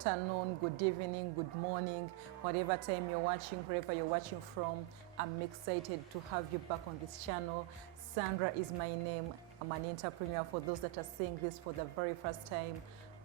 afternoon, good evening, good morning, whatever time you're watching, wherever you're watching from. I'm excited to have you back on this channel. Sandra is my name. I'm an entrepreneur for those that are seeing this for the very first time.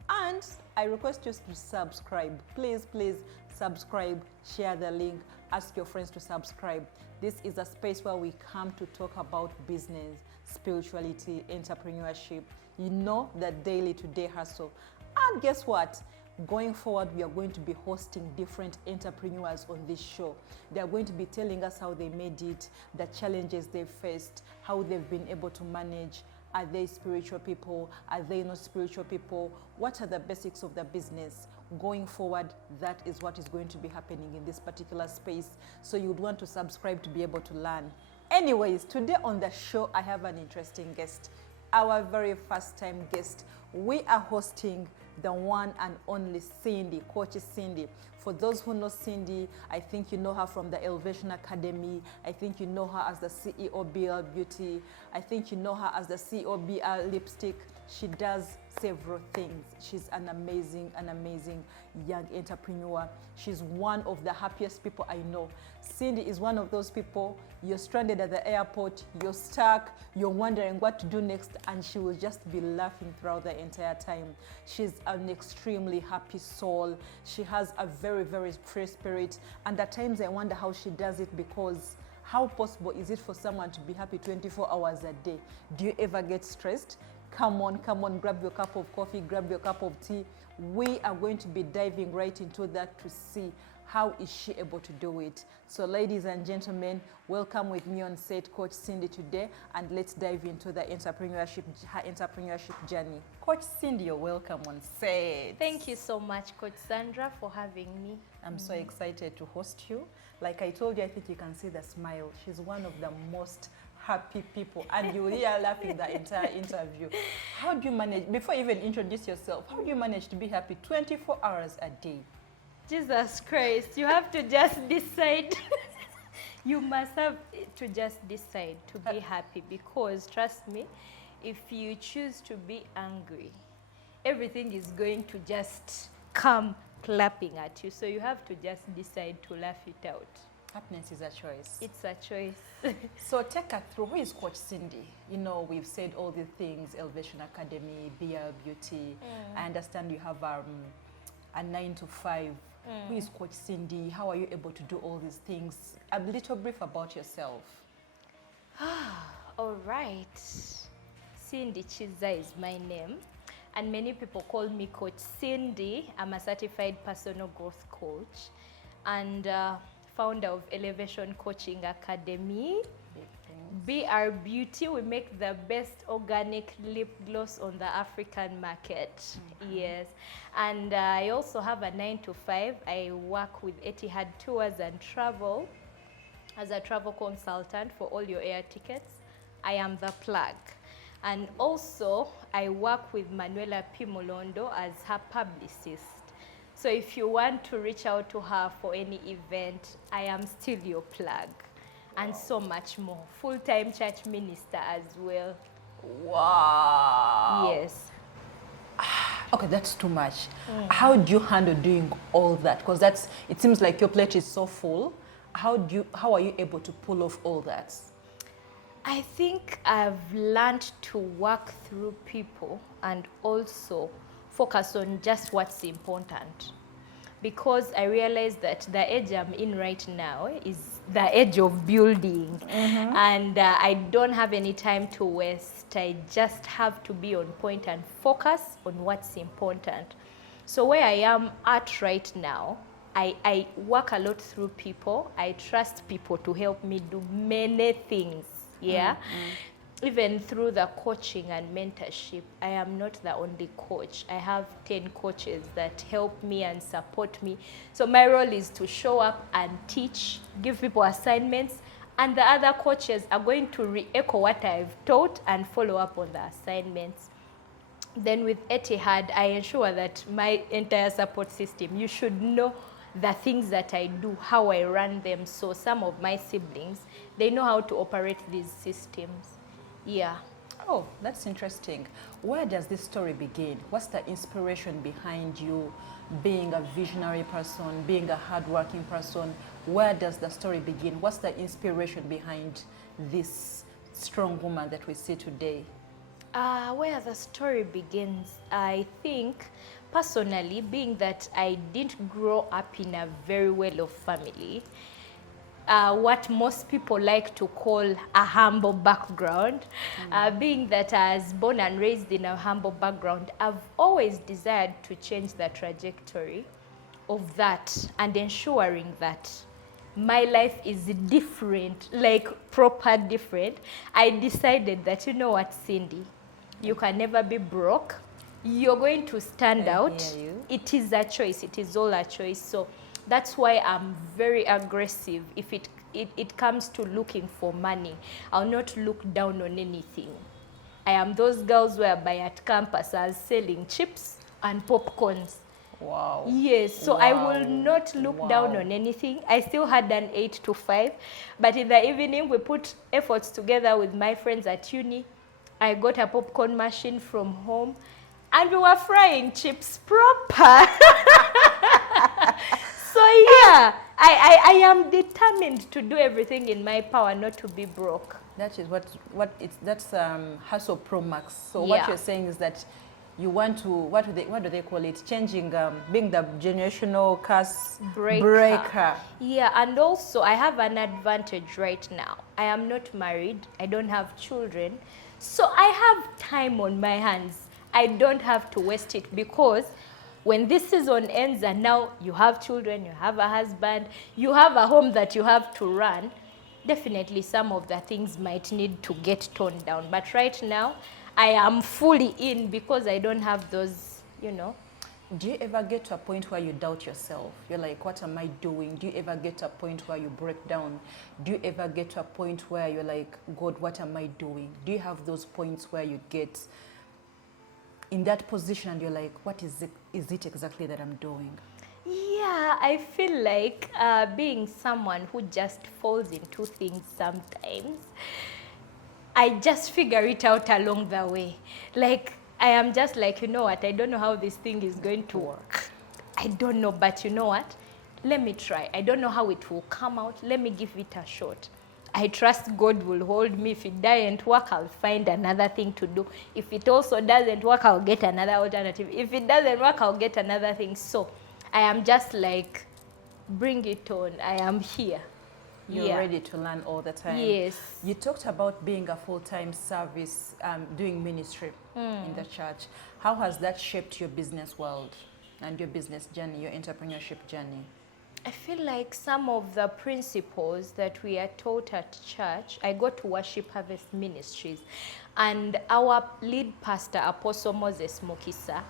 And I request you to subscribe. Please, please subscribe, share the link, ask your friends to subscribe. This is a space where we come to talk about business, spirituality, entrepreneurship, you know, the daily to-day hustle. And guess what? Going forward, we are going to be hosting different entrepreneurs on this show. They are going to be telling us how they made it, the challenges they faced, how they've been able to manage. Are they spiritual people? Are they not spiritual people? What are the basics of the business? Going forward, that is what is going to be happening in this particular space. So you would want to subscribe to be able to learn. Anyways, today on the show, I have an interesting guest. Our very first time guest. We are hosting the one and only Cindy, Coach Cindy. For those who know Cindy, I think you know her from the Elevation Academy. I think you know her as the CEO BL Beauty. I think you know her as the CEO BL Lipstick. She does several things. She's an amazing young entrepreneur. She's one of the happiest people I know. Cindy is one of those people, you're stranded at the airport, you're stuck, you're wondering what to do next, and she will just be laughing throughout the entire time. She's an extremely happy soul. She has a very free spirit, and at times I wonder how she does it, because how possible is it for someone to be happy 24 hours a day? Do you ever get stressed? Come on, grab your cup of coffee, grab your cup of tea. We are going to be diving right into that to see how is she able to do it. So ladies and gentlemen, welcome with me on set Coach Cindy today, and let's dive into the her entrepreneurship journey. Coach Cindy, you're welcome on set. Thank you so much, Coach Sandra, for having me. I'm so excited to host you. Like I told you, I think you can see the smile. She's one of the most happy people, and you really are laughing the entire interview. How do you manage, before you even introduce yourself, how do you manage to be happy 24 hours a day? Jesus Christ, you have to just decide. You must have to just decide to be happy, because trust me, if you choose to be angry, everything is going to just come clapping at you. So you have to just decide to laugh it out. Happiness is a choice. It's a choice. So take us through, who is Coach Cindy? You know, we've said all the things, Elevation Academy, BL Beauty. I understand you have a 9 to 5. Who is Coach Cindy? How are you able to do all these things? A little brief about yourself. All right. Cindy Kiiza is my name, and many people call me Coach Cindy. I'm a certified personal growth coach and founder of Elevation Coaching Academy. BR Beauty, we make the best organic lip gloss on the African market. Yes. And I also have a 9 to 5. I work with Etihad Tours and Travel as a travel consultant for all your air tickets. I am the plug. And also I work with Manuela P. Molondo as her publicist. So if you want to reach out to her for any event, I am still your plug. And so much more. Full-time church minister as well. Wow. Yes. Okay, that's too much. How do you handle doing all that? Because it seems like your plate is so full. How are you able to pull off all that? I think I've learned to work through people and also focus on just what's important. Because I realize that the age I'm in right now is the age of building. And I don't have any time to waste. I just have to be on point and focus on what's important. So where I am at right now, I work a lot through people. I trust people to help me do many things. Yeah. Even through the coaching and mentorship, I am not the only coach. I have 10 coaches that help me and support me. So my role is to show up and teach, give people assignments, and the other coaches are going to re-echo what I've taught and follow up on the assignments. Then with Etihad, I ensure that my entire support system, you should know the things that I do, how I run them. So some of my siblings, they know how to operate these systems. Yeah. Oh, that's interesting. Where does this story begin? What's the inspiration behind you being a visionary person, being a hardworking person? Where does the story begin? What's the inspiration behind this strong woman that we see today? Where the story begins, I think, personally, being that I didn't grow up in a very well-off family, what most people like to call a humble background. Being that I was born and raised in a humble background, I've always desired to change the trajectory of that and ensuring that my life is different, like proper different. I decided that, you know what, Cindy, you can never be broke. You're going to stand out. It is a choice. It is all a choice. So that's why I'm very aggressive. If it comes to looking for money, I'll not look down on anything. I am those girls whereby at campus I was selling chips and popcorns. Wow. Yes, so wow. I will not look down on anything. I still had an 8 to 5, but in the evening we put efforts together with my friends at uni. I got a popcorn machine from home and we were frying chips proper. So yeah, I am determined to do everything in my power not to be broke. That is that's Hustle Pro Max. So Yeah. what you're saying is that you want to, what do they call it? Changing, being the generational curse breaker. Yeah, and also I have an advantage right now. I am not married. I don't have children. So I have time on my hands. I don't have to waste it, because when this season ends and now you have children, you have a husband, you have a home that you have to run, definitely some of the things might need to get toned down. But right now, I am fully in because I don't have those, you know. Do you ever get to a point where you doubt yourself? You're like, what am I doing? Do you ever get to a point where you break down? Do you ever get to a point where you're like, God, what am I doing? Do you have those points where you get in that position and you're like, what is it exactly that I'm doing? Yeah, I feel like being someone who just falls into things sometimes, I just figure it out along the way. Like, I am just like, you know what, I don't know how this thing is going to work. I don't know, but you know what? Let me try. I don't know how it will come out. Let me give it a shot. I trust God will hold me. If it doesn't work, I'll find another thing to do. If it also doesn't work, I'll get another alternative. If it doesn't work, I'll get another thing. So I am just like, bring it on. I am here. You're ready to learn all the time. Yes. You talked about being a full-time service, doing ministry in the church. How has that shaped your business world and your business journey, your entrepreneurship journey? I feel like some of the principles that we are taught at church, I go to Worship Harvest Ministries, and our lead pastor, Apostle Moses Mokisa,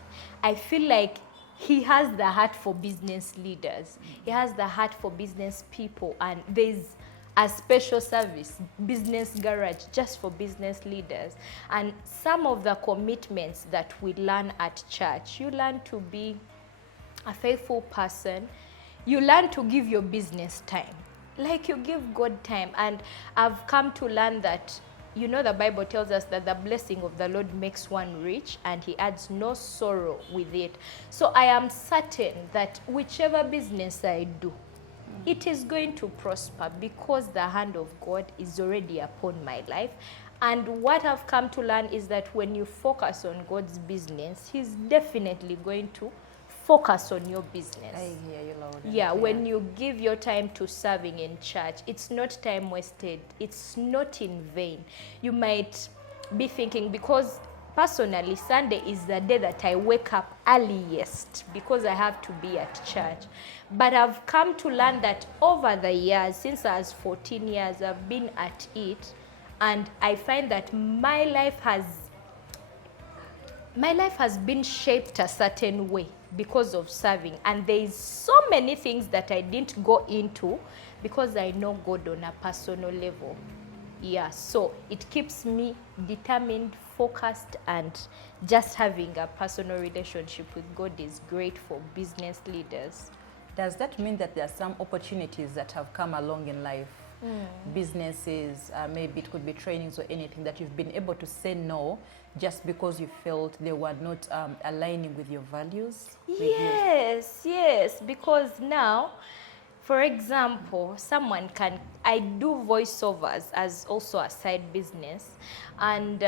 I feel like he has the heart for business leaders. He has the heart for business people, and there's a special service, business garage, just for business leaders. And some of the commitments that we learn at church, you learn to be a faithful person. You learn to give your business time. Like, you give God time. And I've come to learn that, you know, the Bible tells us that the blessing of the Lord makes one rich and he adds no sorrow with it. So I am certain that whichever business I do, it is going to prosper because the hand of God is already upon my life. And what I've come to learn is that when you focus on God's business, he's definitely going to focus on your business. I hear you loud and Yeah, clear. when you give your time to serving in church, it's not time wasted. It's not in vain. You might be thinking, because personally, Sunday is the day that I wake up earliest because I have to be at church. But I've come to learn that over the years, since I was 14 years, I've been at it, and I find that my life has been shaped a certain way because of serving. And there is so many things that I didn't go into because I know God on a personal level. Yeah, so it keeps me determined, focused, and just having a personal relationship with God is great for business leaders. Does that mean that there are some opportunities that have come along in life businesses, maybe it could be trainings or anything, that you've been able to say no just because you felt they were not aligning with your values? Yes, because now, for example, I do voiceovers as also a side business, and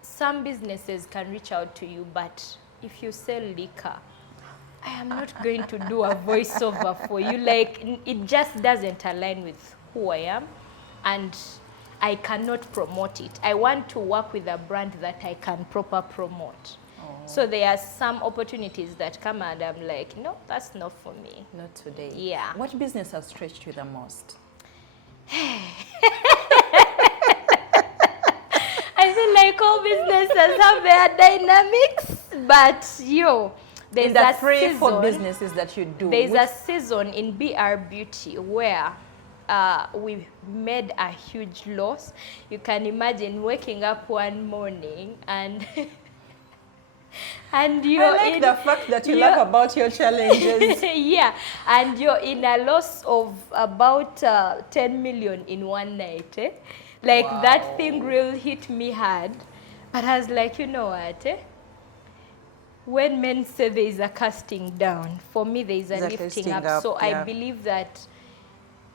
some businesses can reach out to you, but if you sell liquor, I am not going to do a voiceover for you. Like, it just doesn't align with who I am, and I cannot promote it. I want to work with a brand that I can proper promote. So there are some opportunities that come and I'm like, no, that's not for me. Not today. Yeah. What business has stretched you the most? I feel like all businesses have their dynamics, but there's a a season, 4 season. businesses that you do. There's a season in BR Beauty where we made a huge loss. You can imagine waking up one morning and and you're I like the fact that you laugh about your challenges. Yeah, and you're in a loss of about 10 million in one night. Like, wow. That thing really hit me hard. But I was like, you know what? When men say there is a casting down, for me there is a lifting up. So I believe that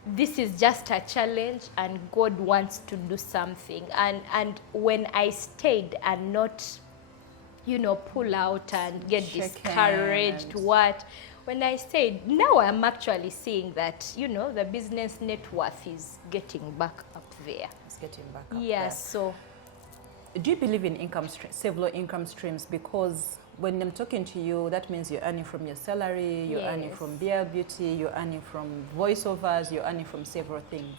this is just a challenge and God wants to do something. And when I stayed and not, pull out and get discouraged, when I stayed, now I'm actually seeing that, the business net worth is getting back up there. It's getting back up there. So do you believe in several income streams? Because when I'm talking to you, that means you're earning from your salary, you're earning from BR Beauty, you're earning from voiceovers, you're earning from several things.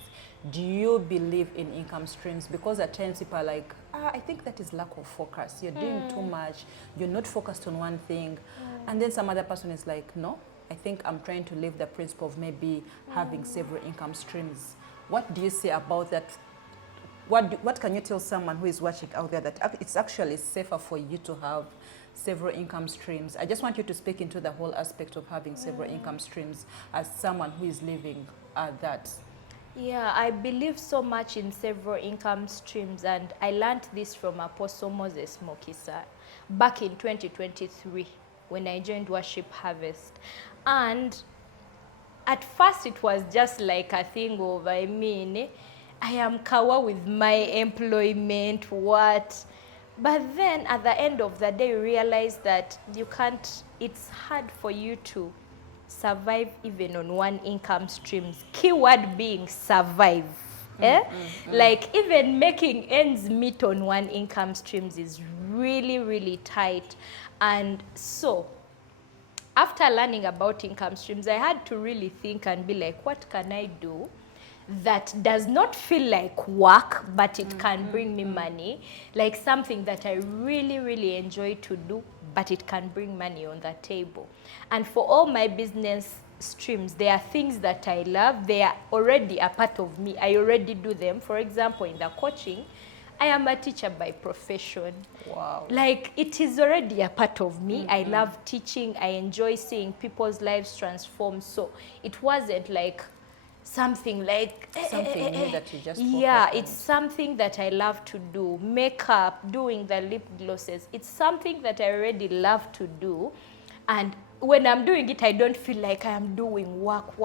Do you believe in income streams? Because at times people are like, I think that is lack of focus. You're doing too much. You're not focused on one thing. And then some other person is like, no, I think I'm trying to live the principle of maybe having several income streams. What do you say about that? What can you tell someone who is watching out there that it's actually safer for you to have several income streams? I just want you to speak into the whole aspect of having several income streams as someone who is living that. Yeah, I believe so much in several income streams, and I learned this from Apostle Moses Mokisa back in 2023 when I joined Worship Harvest. And at first it was just like a thing of, I am kawa with my employment, what? But then at the end of the day, you realize that it's hard for you to survive even on one income stream. Keyword being survive. Like, even making ends meet on one income streams is really, really tight. And so after learning about income streams, I had to really think and be like, what can I do that does not feel like work, but it can bring me money? Like something that I really, really enjoy to do, but it can bring money on the table. And for all my business streams, there are things that I love. They are already a part of me. I already do them. For example, in the coaching, I am a teacher by profession. Wow. Like, it is already a part of me. I love teaching. I enjoy seeing people's lives transform. So it wasn't like something like something new that you just it's something that I love to do. Makeup, doing the lip glosses, it's something that I already love to do. And when I'm doing it, I don't feel like I am doing work.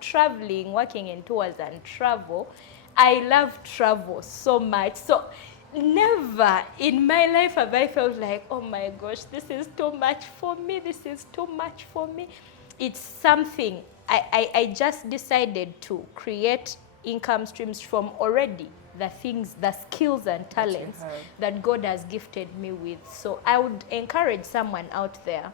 Traveling, working in tours and travel, I love travel so much. So never in my life have I felt like, oh my gosh, this is too much for me, this is too much for me. It's something I just decided to create income streams from already the things, the skills and talents that God has gifted me with. So I would encourage someone out there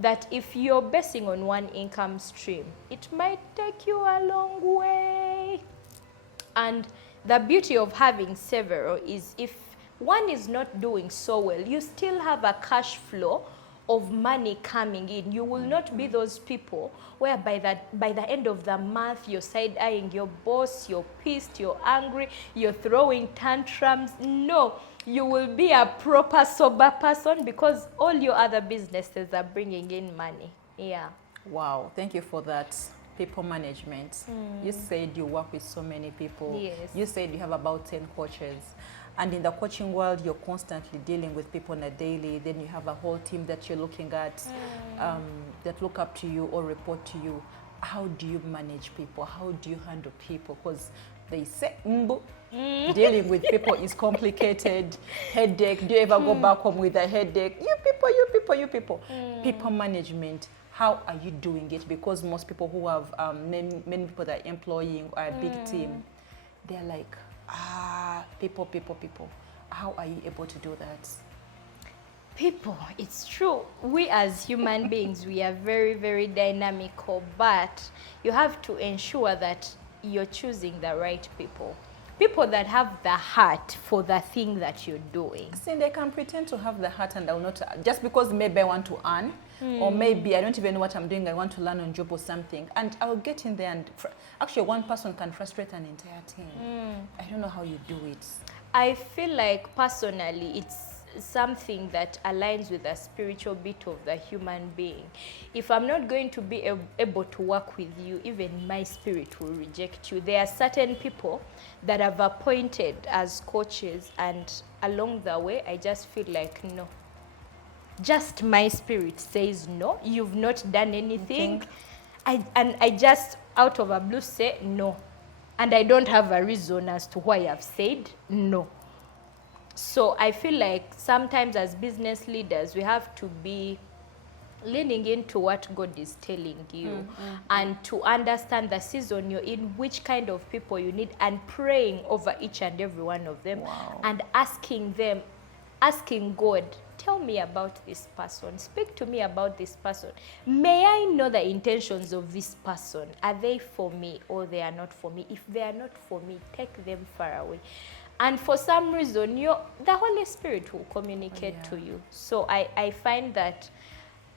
that if you're basing on one income stream, it might take you a long way. And the beauty of having several is if one is not doing so well, you still have a cash flow of money coming in. You will not be those people where by the end of the month you're side-eyeing your boss, you're pissed, you're angry, you're throwing tantrums. No, you will be a proper sober person because all your other businesses are bringing in money. Yeah. Wow, thank you for that. people management. You said you work with so many people. Yes. You said you have about 10 coaches. And in the coaching world, you're constantly dealing with people on a daily. Then you have a whole team that you're looking at, that look up to you or report to you. How do you manage people? How do you handle people? Because they say, dealing with people is complicated. Headache. Do you ever go back home with a headache? You people. People management. How are you doing it? Because most people who have many people that are employing or a big team, they're like, people. How are you able to do that? People, it's true. We as human beings, we are very, very dynamical, but you have to ensure that you're choosing the right people. People that have the heart for the thing that you're doing. See, they can pretend to have the heart and I will not, just because maybe I want to earn, or maybe I don't even know what I'm doing, I want to learn on job or something, and I'll get in there and, actually one person can frustrate an entire team. I don't know how you do it. I feel like personally it's something that aligns with the spiritual bit of the human being. If I'm not going to be able to work with you, even my spirit will reject you. There are certain people that I've appointed as coaches, and along the way I just feel like no. Just my spirit says no, you've not done anything. I just out of a blue say no. And I don't have a reason as to why I've said no. So I feel like sometimes as business leaders, we have to be leaning into what God is telling you and to understand the season you're in, which kind of people you need, and praying over each and every one of them and asking God, tell me about this person. Speak to me about this person. May I know the intentions of this person? Are they for me or they are not for me? If they are not for me, take them far away. And for some reason, the Holy Spirit will communicate to you. So I find that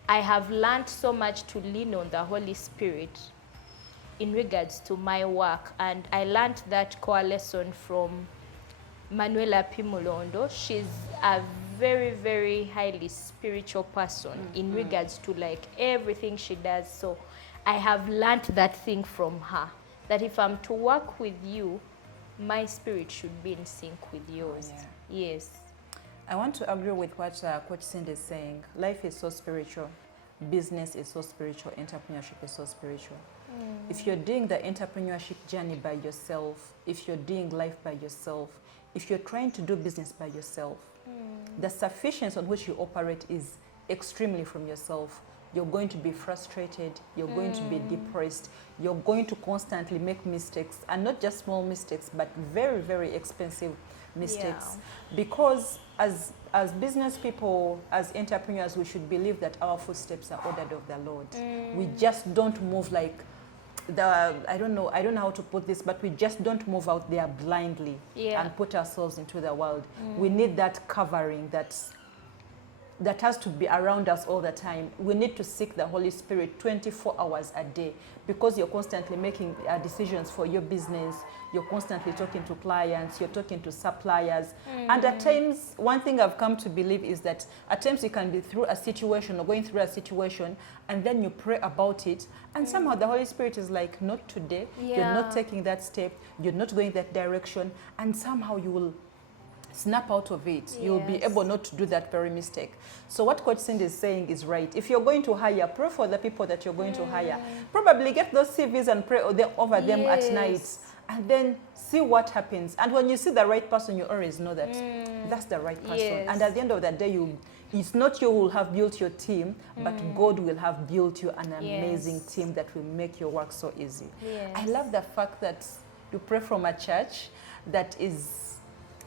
I have learned so much to lean on the Holy Spirit in regards to my work. And I learned that core lesson from Manuela Pimulondo. She's a very, very highly spiritual person in regards to like everything she does. So I have learned that thing from her, that if I'm to work with you, my spirit should be in sync with yours. Yes. I want to agree with what Coach Cindy is saying. Life is so spiritual. Business is so spiritual. Entrepreneurship is so spiritual. If you're doing the entrepreneurship journey by yourself, if you're doing life by yourself, if you're trying to do business by yourself, the sufficiency on which you operate is extremely from yourself. You're going to be frustrated, you're going to be depressed, you're going to constantly make mistakes, and not just small mistakes, but very, very expensive mistakes. Because as business people, as entrepreneurs, we should believe that our footsteps are ordered of the Lord. We just don't move like I don't know how to put this, but we just don't move out there blindly and put ourselves into the world. We need that covering that has to be around us all the time. We need to seek the Holy Spirit 24 hours a day, because you're constantly making decisions for your business. You're constantly talking to clients, you're talking to suppliers. And at times, one thing I've come to believe is that at times you can be through a situation or going through a situation, and then you pray about it, and somehow the Holy Spirit is like, not today. You're not taking that step. You're not going that direction. And somehow you will snap out of it. You'll be able not to do that very mistake. So what Coach Cindy is saying is right. If you're going to hire, pray for the people that you're going to hire. Probably get those CVs and pray over them at night, and then see what happens. And when you see the right person, you always know that that's the right person. And at the end of the day, it's not you who will have built your team, but God will have built you an amazing team that will make your work so easy. I love the fact that you pray from a church that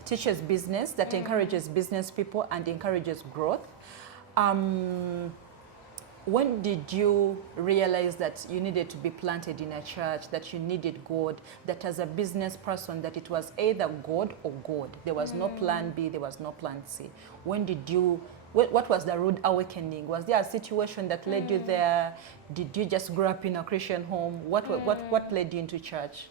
teaches business, that encourages business people and encourages growth. When did you realize that you needed to be planted in a church, that you needed God, that as a business person, that it was either God or God? There was no plan B, there was no plan C. When did you, what was the rude awakening? Was there a situation that led you there? Did you just grow up in a Christian home? What led you into church?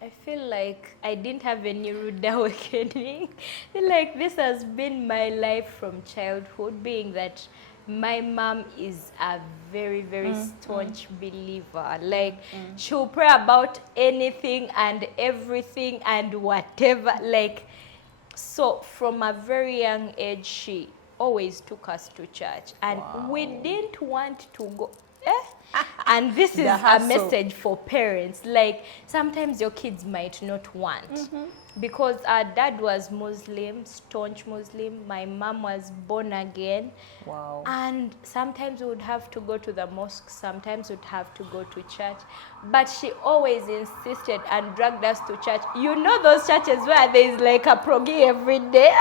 I feel like I didn't have any rude awakening. I feel like this has been my life from childhood, being that my mom is a very, very staunch believer. Like, she'll pray about anything and everything and whatever. Like, so from a very young age, she always took us to church. And we didn't want to go. And this is a message for parents. Like, sometimes your kids might not want. Because our dad was Muslim, staunch Muslim. My mom was born again. Wow. And sometimes we would have to go to the mosque. Sometimes we'd have to go to church. But she always insisted and dragged us to church. You know those churches where there's like a progi every day?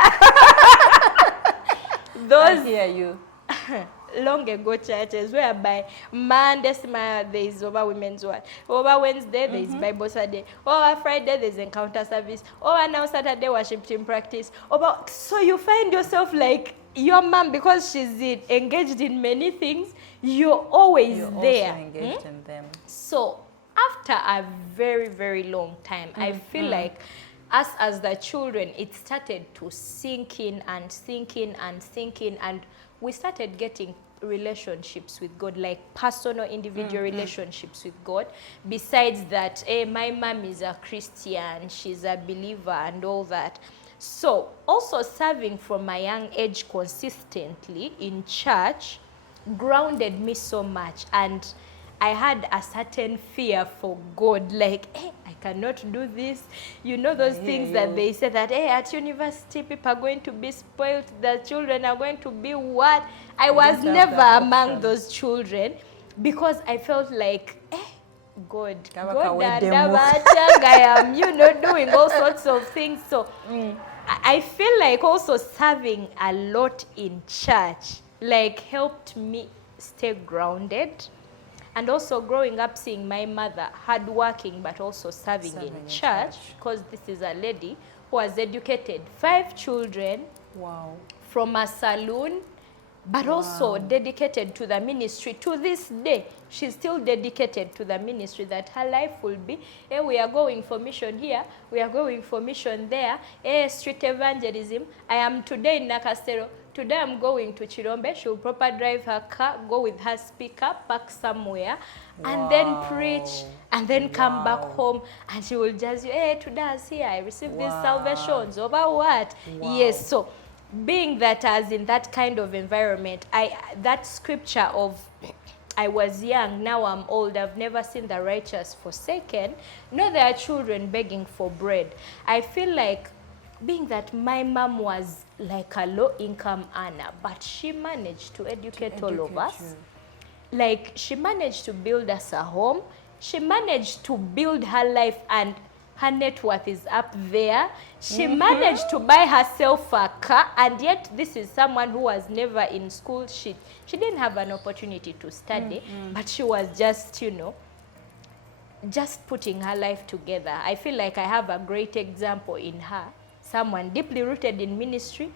Those, I hear you. long ago churches whereby Monday there is over women's word, over Wednesday there is Bible study, over Friday there is encounter service, over now Saturday worship team practice. Over, so you find yourself like your mom, because she's engaged in many things, you're always there. Also engaged in them. So after a very, very long time, I feel like us as the children, it started to sink in and sink in and sink in, and we started getting relationships with God, like personal, individual relationships with God. Besides that, my mom is a Christian, she's a believer and all that. So also serving from a young age consistently in church grounded me so much, and I had a certain fear for God, like, I cannot do this. You know those things that they say that, at university people are going to be spoiled, the children are going to be what? I was never among those children, because I felt like, God, I am, doing all sorts of things. So I feel like also serving a lot in church, like, helped me stay grounded. And also growing up, seeing my mother hardworking but also serving in church, because this is a lady who has educated 5 children from a saloon, but also dedicated to the ministry. To this day, she's still dedicated to the ministry, that her life will be, we are going for mission here, we are going for mission there, street evangelism. I am today in Nakasero. Today I'm going to Chirombe. She'll proper drive her car, go with her speaker, park somewhere, and then preach, and then come back home, and she will just, today I was here, I received these salvations, over what? Yes, so being that as in that kind of environment, that scripture of, I was young, now I'm old, I've never seen the righteous forsaken, no, there are children begging for bread. I feel like, being that my mom was like a low-income earner, but she managed to educate all of us. Like, she managed to build us a home. She managed to build her life, and her net worth is up there. She managed to buy herself a car, and yet this is someone who was never in school. She didn't have an opportunity to study, but she was just, just putting her life together. I feel like I have a great example in her. Someone deeply rooted in ministry,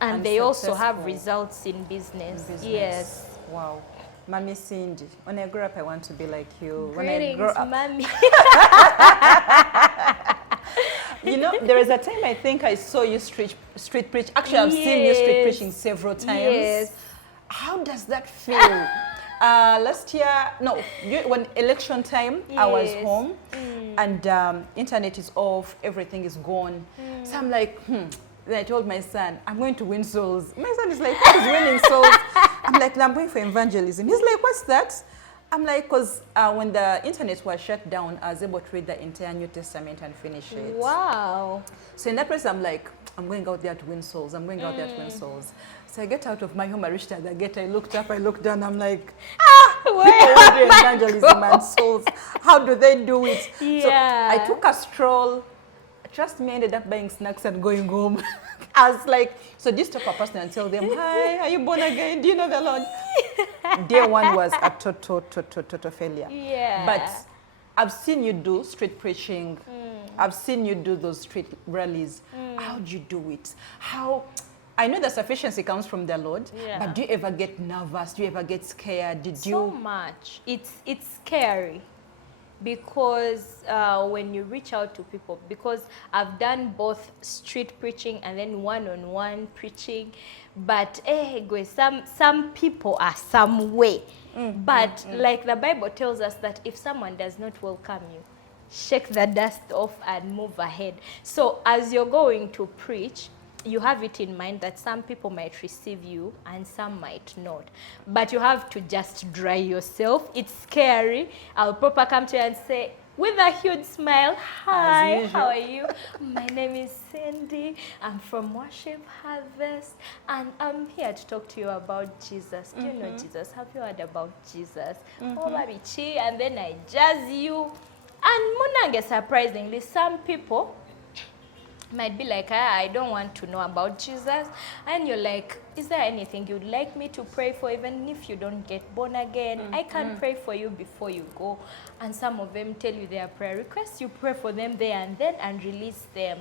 and they also have results in business. Yes. Wow. Mommy Cindy, when I grow up, I want to be like you. Greetings, when I grow up, Mommy. There is a time I think I saw you street preach. Actually, I've seen you street preaching several times. Yes. How does that feel? Last year, when election time, I was home, and internet is off, everything is gone. So I'm like, Then I told my son, I'm going to win souls. My son is like, what is winning souls? I'm like, I'm going for evangelism. He's like, what's that? I'm like, because when the internet was shut down, I was able to read the entire New Testament and finish it. Wow. So in that place, I'm like, I'm going out there to win souls. I'm going out there to win souls. So I get out of my home, I reached at the gate, I looked up, I looked down, I'm like, people who do evangelism and souls, how do they do it? Yeah. So I took a stroll. Trust me, I ended up buying snacks and going home. I was like, so just talk to a person and tell them, hi, are you born again? Do you know the Lord? Day one was a total failure. Yeah. But I've seen you do street preaching. I've seen you do those street rallies. How do you do it? I know the sufficiency comes from the Lord, but do you ever get nervous? Do you ever get scared? So much. It's scary. because when you reach out to people, because I've done both street preaching and then one-on-one preaching, but some people are some way. But like the Bible tells us that if someone does not welcome you, shake the dust off and move ahead. So as you're going to preach, you have it in mind that some people might receive you and some might not. But you have to just dry yourself. It's scary. I'll proper come to you and say, with a huge smile, hi, how are you? My name is Cindy. I'm from Worship Harvest, and I'm here to talk to you about Jesus. Do you know Jesus? Have you heard about Jesus? Oh, baby, chi, and then I jazz you. And munange, surprisingly, some people might be like, I don't want to know about Jesus. And you're like, is there anything you'd like me to pray for, even if you don't get born again? I can pray for you before you go. And some of them tell you their prayer requests. You pray for them there and then and release them.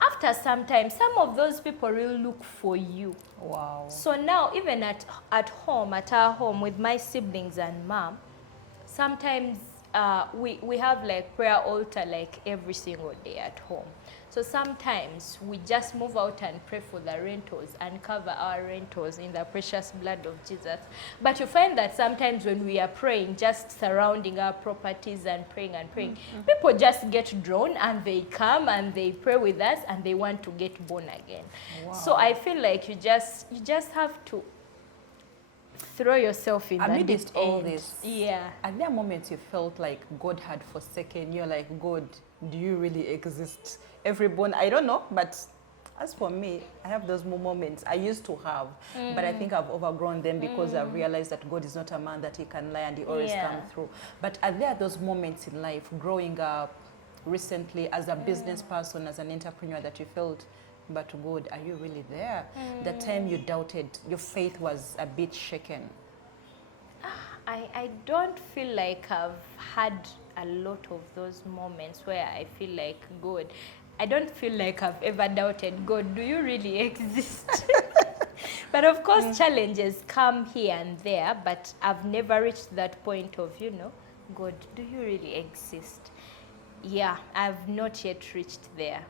After some time, some of those people will look for you. Wow. So now, even at home, at our home with my siblings and mom, sometimes we have like prayer altar like every single day at home. So sometimes we just move out and pray for the rentals and cover our rentals in the precious blood of Jesus. But you find that sometimes when we are praying, just surrounding our properties and praying, people just get drawn and they come and they pray with us and they want to get born again. Wow. So I feel like you just have to throw yourself in the deep all end. This. Yeah. Are there moments you felt like God had forsaken you? Like, God, do you really exist? Everyone, I don't know, but as for me, I have those moments I used to have, but I think I've overgrown them because I've realized that God is not a man that he can lie and he always comes through. But are there those moments in life, growing up, recently, as a business person, as an entrepreneur, that you felt, but God, are you really there? The time you doubted, your faith was a bit shaken. I don't feel like I've had a lot of those moments where I feel like, God, I don't feel like I've ever doubted, God, do you really exist? But of course, challenges come here and there, but I've never reached that point of, God, do you really exist? Yeah, I've not yet reached there.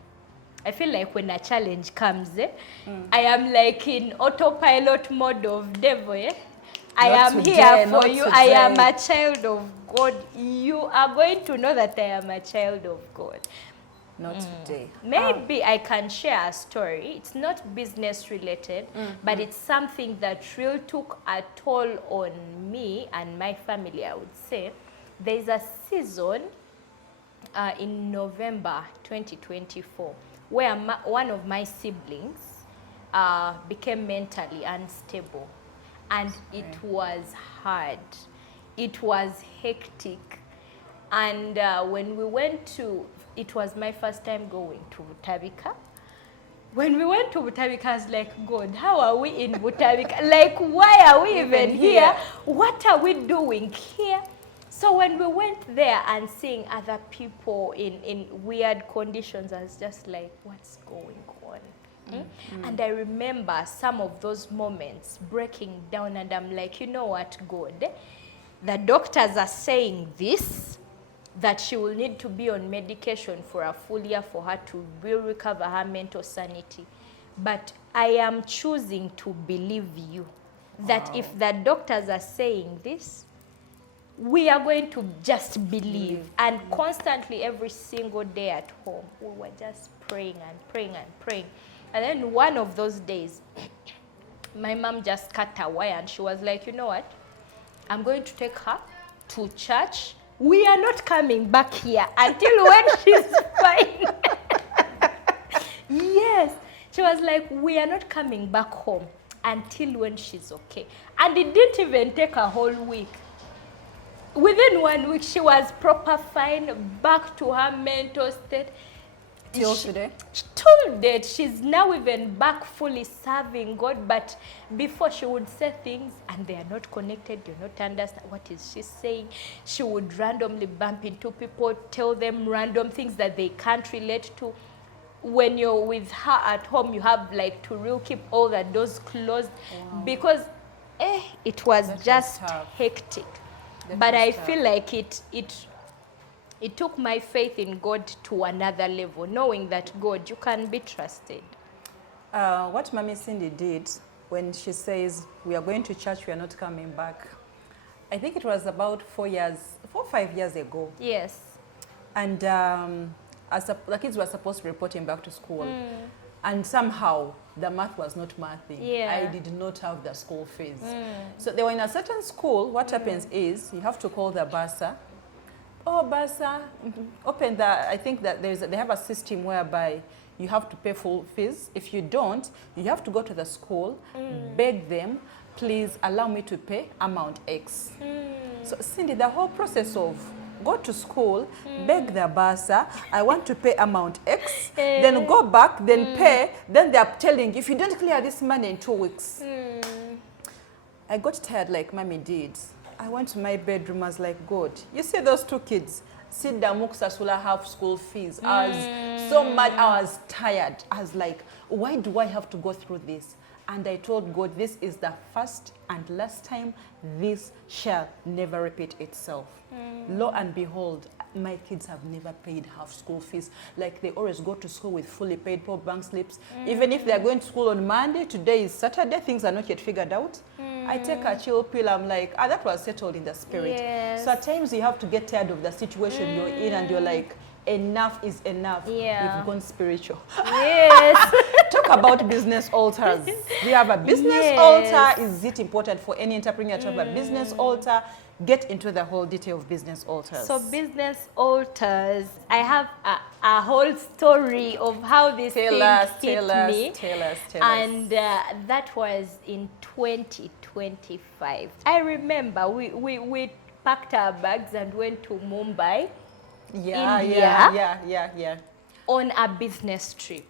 I feel like when a challenge comes, I am like in autopilot mode of devil, I am here for you. I am a child of God. You are going to know that I am a child of God. Not today. Maybe I can share a story. It's not business related, but it's something that really took a toll on me and my family, I would say. There's a season in November 2024 where one of my siblings became mentally unstable. And it was hard. It was hectic. And when we went to, it was my first time going to Butabika. When we went to Butabika, I was like, God, how are we in Butabika? Like, why are we even here? What are we doing here? So when we went there and seeing other people in weird conditions, I was just like, what's going on? And I remember some of those moments breaking down, and I'm like, you know what, God? The doctors are saying this, that she will need to be on medication for a full year for her to really recover her mental sanity. But I am choosing to believe you, that if the doctors are saying this, we are going to just believe. And constantly, every single day at home, we were just praying and praying and praying. And then one of those days, my mom just cut her wire and she was like, you know what? I'm going to take her to church. We are not coming back here until when she's fine. Yes. She was like, we are not coming back home until when she's okay. And it didn't even take a whole week. Within 1 week, she was proper fine, back to her mental state. Till today? Till date, she's now even back fully serving God, but before she would say things and they are not connected, you not understand what is she saying. She would randomly bump into people, tell them random things that they can't relate to. When you're with her at home, you have like to really keep all the doors closed because it was just hectic. But I feel like it it took my faith in God to another level, knowing that God, you can be trusted. What Mommy Cindy did when she says, we are going to church, we are not coming back, I think it was about 4 or 5 years ago. Yes. And the kids were supposed to be reporting back to school. And somehow the math was not mathing. Yeah. I did not have the school fees. So they were in a certain school. What happens is you have to call the bursar. Oh, bursar, open the, I think that they have a system whereby you have to pay full fees. If you don't, you have to go to the school, beg them, please allow me to pay amount X. So Cindy, the whole process of go to school, beg the bursar, I want to pay amount X, then go back, then pay, then they are telling you, if you don't clear this money in 2 weeks. I got tired like Mommy did. I went to my bedroom, I was like, God, you see those 2 kids? Sit down, Muksasula have school fees. I was so mad, I was tired. I was like, why do I have to go through this? And I told God, this is the first and last time, this shall never repeat itself. Lo and behold, my kids have never paid half school fees. Like they always go to school with fully paid for bank slips. Even if they're going to school on Monday, today is Saturday, things are not yet figured out. I take a chill pill, I'm like, that was settled in the spirit. Yes. So at times you have to get tired of the situation you're in and you're like, enough is enough. Yeah. We've gone spiritual. Yes. Talk about business altars. Do you have a business Yes. altar? Is it important for any entrepreneur to have a business altar? Get into the whole detail of business altars. So business altars, I have a whole story of how this thing hit me. Tell us. And that was in 2025. I remember we packed our bags and went to Mumbai, India, on a business trip.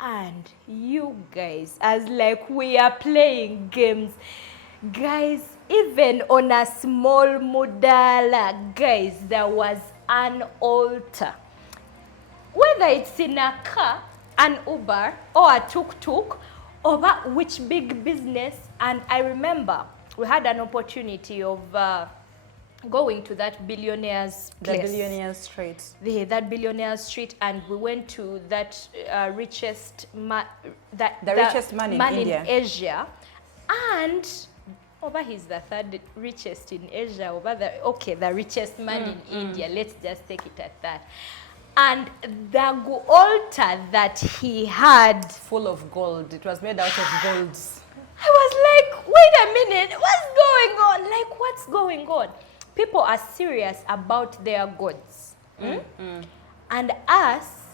And you guys, as like we are playing games, guys, even on a small mudala, guys, there was an altar. Whether it's in a car, an Uber, or a tuk-tuk, or which big business. And I remember we had an opportunity of going to that billionaire's place. The billionaire's street. That billionaire's street, and we went to that richest man in India. Asia, and he's the third richest in Asia. The richest man in India. Let's just take it at that. And the altar that he had, full of gold. It was made out of golds. I was like, wait a minute, what's going on? Like, what's going on? People are serious about their gods. And us,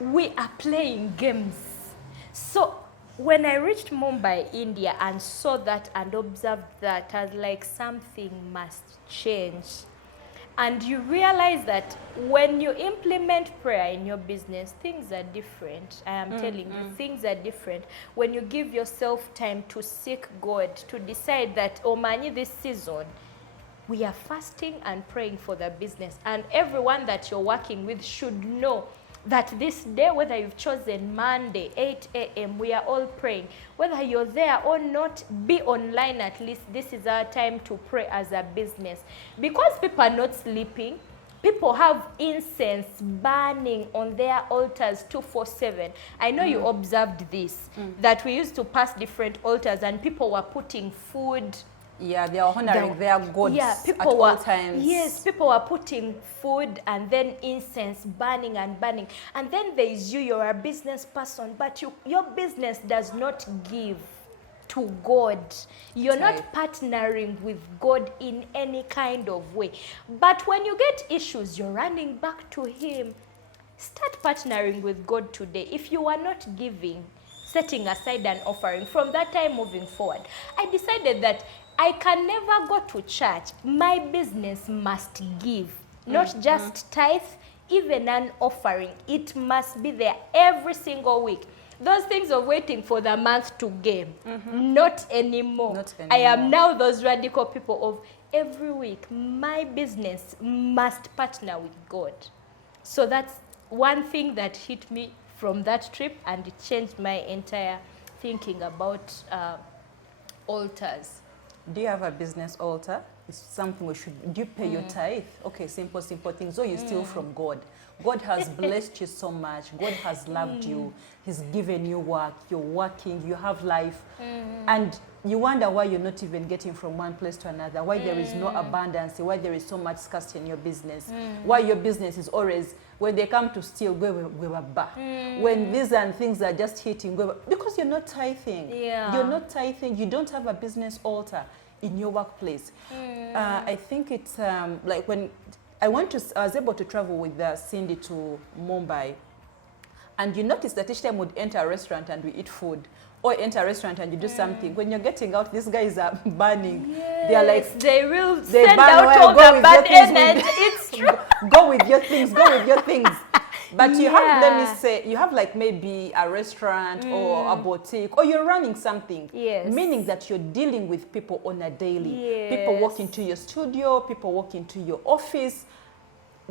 we are playing games. So when I reached Mumbai, India, and saw that and observed that, I was like, something must change. And you realize that when you implement prayer in your business, things are different. I am telling you, things are different. When you give yourself time to seek God, to decide that, Omani, this season, we are fasting and praying for the business. And everyone that you're working with should know that this day, whether you've chosen Monday, 8 a.m., we are all praying. Whether you're there or not, be online at least. This is our time to pray as a business. Because people are not sleeping, people have incense burning on their altars 24/7. I know you observed this, that we used to pass different altars and people were putting food. Yeah, they are honoring their gods at all times. Yes, people were putting food and then incense burning and burning. And then there is you, you're a business person, but your business does not give to God. You're not partnering with God in any kind of way. But when you get issues, you're running back to Him. Start partnering with God today. If you are not giving, setting aside an offering, from that time moving forward, I decided that I can never go to church. My business must give, not just tithe, even an offering. It must be there every single week. Those things of waiting for the month to game, not anymore. I am now those radical people of every week, my business must partner with God. So that's one thing that hit me from that trip, and it changed my entire thinking about altars. Do you have a business altar? is something we should. Do you pay your tithe? Okay, simple things. Or you steal from God. God has blessed you so much. God has loved you. He's given you work. You're working. You have life. And you wonder why you're not even getting from one place to another, why there is no abundance, why there is so much scarcity in your business, why your business is always, when they come to steal, when these and things are just hitting, because you're not tithing. Yeah. You're not tithing. You don't have a business altar in your workplace. I think it's like when I was able to travel with Cindy to Mumbai, and you notice that each time we'd enter a restaurant and we eat food, or enter a restaurant and you do something, when you're getting out, these guys are burning. Yes, they are like, they will they send burn out oil, all go the with bad your things energy. with- It's true. go with your things, go with your things. But you have, let Yeah. me say, you have like maybe a restaurant or a boutique, or you're running something. Yes. Meaning that you're dealing with people on a daily. Yes. People walk into your studio, people walk into your office.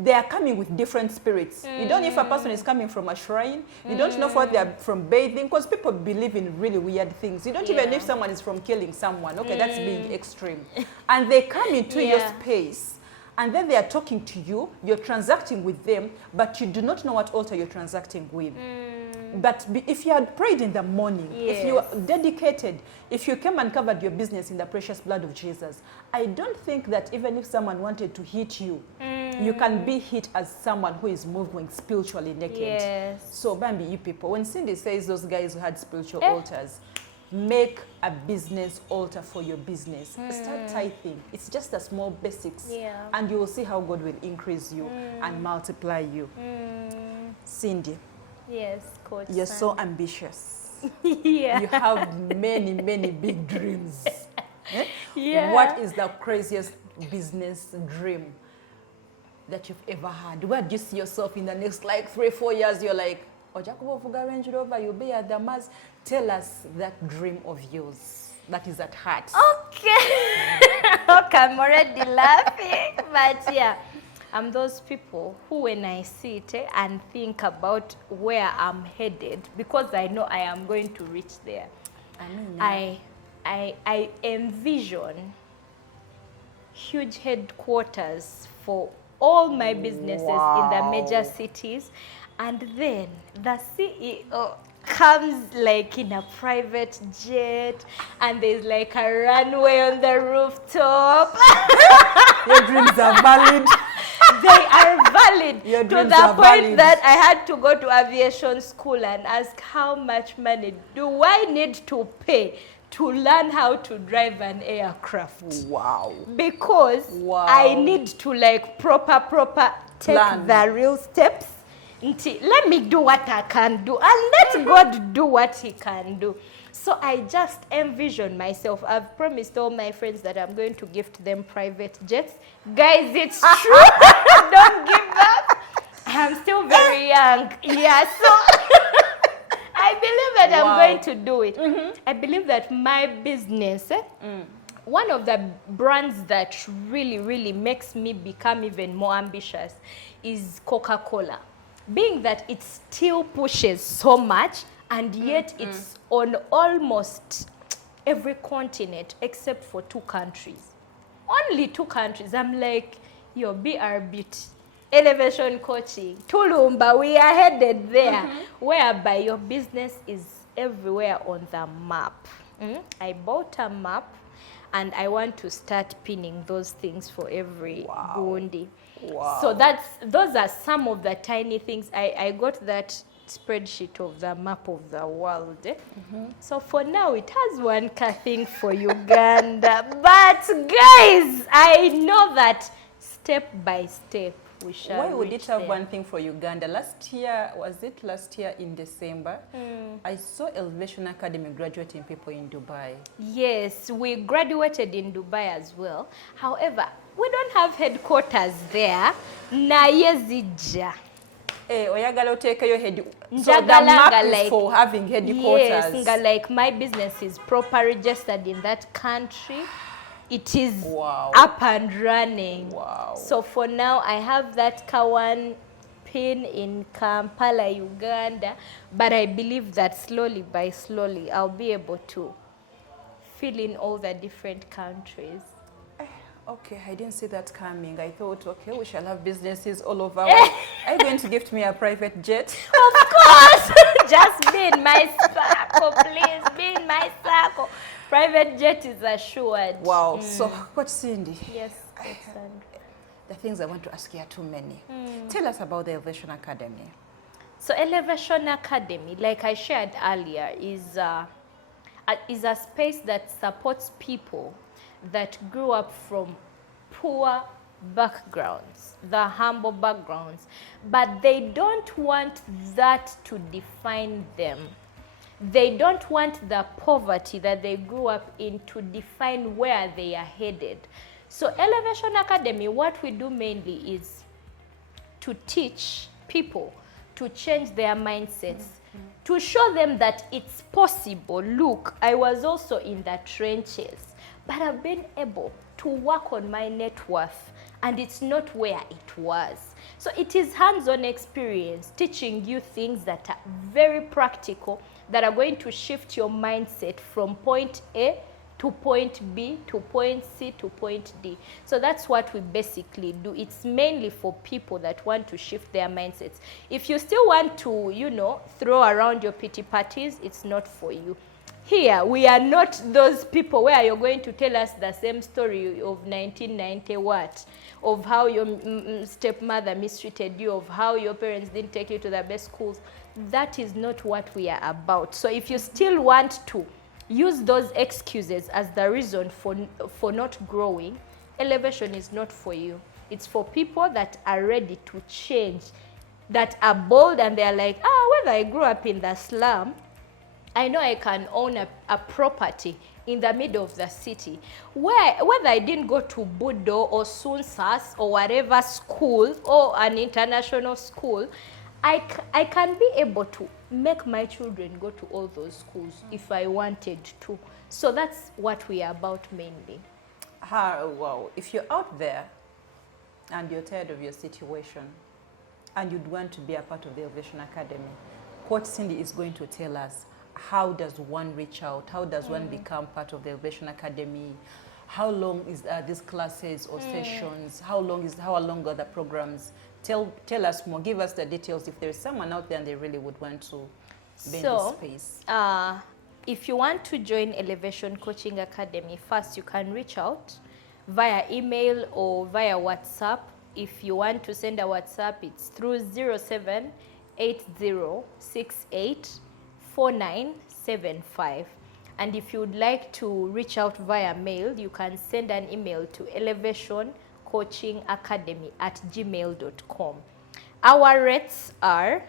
They are coming with different spirits. You don't know if a person is coming from a shrine. You don't know if they are from bathing, because people believe in really weird things. You don't even know if someone is from killing someone. Okay, that's being extreme. And they come into your space, and then they are talking to you. You're transacting with them, but you do not know what altar you're transacting with. But if you had prayed in the morning, if you are dedicated, if you came and covered your business in the precious blood of Jesus, I don't think that even if someone wanted to hit you, you can be hit as someone who is moving spiritually naked. Yes. So, Bambi, you people, when Cindy says those guys who had spiritual altars, make a business altar for your business. Start tithing. It's just a small basics. Yeah. And you will see how God will increase you and multiply you. Cindy, Yes, Coach. you're so ambitious. Yeah. You have many, many big dreams. Eh? Yeah. What is the craziest business dream that you've ever had? Where do you see yourself in the next like 3-4 years? You're like, Ojakubo Fuga Range Rover, you'll be at the Mars. Tell us that dream of yours that is at heart. Okay. Okay, I'm already laughing. But yeah, I'm those people who, when I sit and think about where I'm headed, because I know I am going to reach there, I envision huge headquarters for all my businesses in the major cities, and then the CEO comes like in a private jet, and there's like a runway on the rooftop. Your dreams are valid. They are valid Your to dreams the are point valid. that I had to go to aviation school and ask, how much money do I need to pay to learn how to drive an aircraft? Wow. Because Wow. I need to like proper take Plan. the real steps. Let me do what I can do, and let God do what he can do. So I just envision myself. I've promised all my friends that I'm going to gift them private jets. Guys, it's true. Don't give up. I'm still very young. Yeah, so I believe that I'm going to do it. I believe that my business, one of the brands that really makes me become even more ambitious is Coca-Cola. Being that it still pushes so much, and yet it's on almost every continent except for 2 countries. Only 2 countries. I'm like, yo, BRB, elevation coaching, Tulumba, we are headed there, whereby your business is everywhere on the map. I bought a map, and I want to start pinning those things for every Burundi. Wow. So those are some of the tiny things. I got that spreadsheet of the map of the world. So for now, it has one thing for Uganda. But guys, I know that step by step we shall Why would reach it have there. one thing for Uganda? Last year in December, I saw Elevation Academy graduating people in Dubai. Yes, we graduated in Dubai as well. However, we don't have headquarters there. Naye zijja. Oyagala otekeyo head. So the Njagala map nga is like- for having headquarters. Yes, nga like my business is proper registered in that country. It is up and running. Wow. So for now, I have that Kawan pin in Kampala, Uganda. But I believe that slowly by slowly, I'll be able to fill in all the different countries. Okay, I didn't see that coming. I thought, okay, we shall have businesses all over. Are you going to gift me a private jet? Of course. Just be in my circle, please. Be in my circle. Private jet is assured. Wow. So, Coach Cindy. Yes, Coach Sandra. The things I want to ask you are too many. Tell us about the Elevation Academy. So Elevation Academy, like I shared earlier, is a space that supports people that grew up from poor backgrounds, the humble backgrounds, but they don't want that to define them. They don't want the poverty that they grew up in to define where they are headed. So Elevation Academy, what we do mainly is to teach people to change their mindsets, to show them that it's possible. Look, I was also in the trenches, but I've been able to work on my net worth, and it's not where it was. So it is hands-on experience, teaching you things that are very practical, that are going to shift your mindset from point A to point B, to point C, to point D. So that's what we basically do. It's mainly for people that want to shift their mindsets. If you still want to, you know, throw around your pity parties, it's not for you. Here, we are not those people where you're going to tell us the same story of 1990 what, of how your stepmother mistreated you, of how your parents didn't take you to the best schools. That is not what we are about. So if you still want to use those excuses as the reason for not growing, Elevation is not for you. It's for people that are ready to change, that are bold, and they're like, whether I grew up in the slum, I know I can own a property in the middle of the city. Whether I didn't go to Budo or Sunsas or whatever school or an international school, I can be able to make my children go to all those schools if I wanted to. So that's what we are about mainly. Wow. If you're out there and you're tired of your situation and you'd want to be a part of the Elevation Academy, Coach Cindy is going to tell us, how does one reach out? How does one become part of the Elevation Academy? How long is these classes or sessions? How long are the programs? Tell us more. Give us the details if there is someone out there and they really would want to be in this space. If you want to join Elevation Coaching Academy, first you can reach out via email or via WhatsApp. If you want to send a WhatsApp, it's through 0780684975. And if you would like to reach out via mail, you can send an email to elevationcoachingacademy@gmail.com. Our rates are